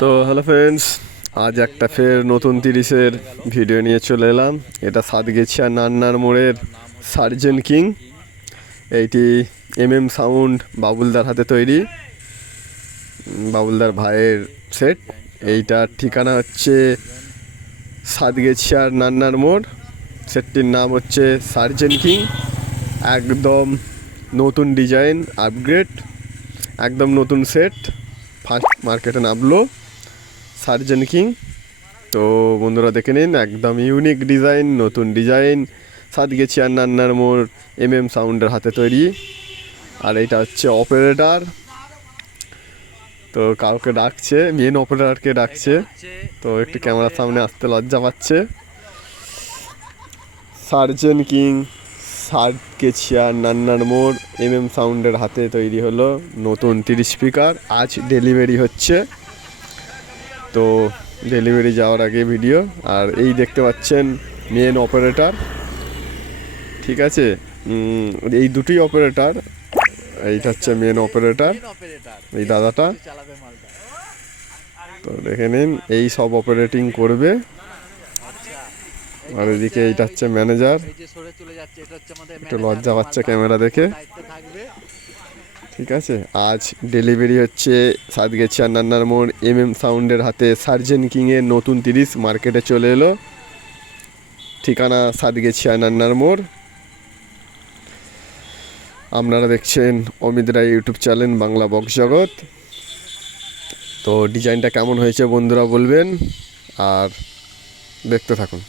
তো hello friends আজ একটা ফের নতুন তিরিশের ভিডিও নিয়ে চলে এলাম। এটা সাতগেছিয়া নান্নার মোড়ের Surgeon King. Eighty M M sound বাবুলদার হাতে তৈরি। বাবুলদার ভাইয়ের সেট এইটার ঠিকানা হচ্ছে সাতগেছিয়ার নান্নার মোড়। সেটটির নাম হচ্ছে সার্জেন কিং। একদম নতুন ডিজাইন আপগ্রেড একদম নতুন সেট ফার্স্ট মার্কেটে নামলো, সার্জেন কিং। তো বন্ধুরা দেখে নিন, একদম ইউনিক ডিজাইন নতুন ডিজাইন সাত গেছি আর নান্নার মোড় এম এম সাউন্ডের হাতে তৈরি। আর এটা হচ্ছে অপারেটার তো কাউকে ডাকছে মেন অপারেটারকে ডাকছে। তো একটু ক্যামেরার সামনে আসতে লজ্জা পাচ্ছে। সার্জেন কিং সার্কে চেয়ার, নান্নার মোড় এম এম সাউন্ডের হাতে তৈরি হলো নতুন তিরিশ স্পিকার আজ ডেলিভারি হচ্ছে। তো ডেলিভারি যাওয়ার আগে ভিডিও আর এই দেখতে পাচ্ছেন মেন অপারেটর ঠিক আছে? এই দুটোই অপারেটর এইটা হচ্ছে মেন অপারেটর এই দাদাটা। তো দেখে নিন, এই সব অপারেটিং করবে। আর এদিকে এইটা হচ্ছে ম্যানেজার একটু লজ্জা পাচ্ছে ক্যামেরা দেখে। ঠিক আছে, আজ ডেলিভারি হচ্ছে সাতগেছিয়া নান্নার মোড় এম এম সাউন্ডের হাতে সার্জেন কিংয়ের নতুন তিরিশ মার্কেটে চলে এলো। ঠিকানা সাতগেছিয়া নান্নার মোড়। আপনারা দেখছেন Amit Ray YouTube channel, Bangla box Jagat. তো ডিজাইনটা কেমন হয়েছে বন্ধুরা বলবেন, আর দেখতে থাকুন।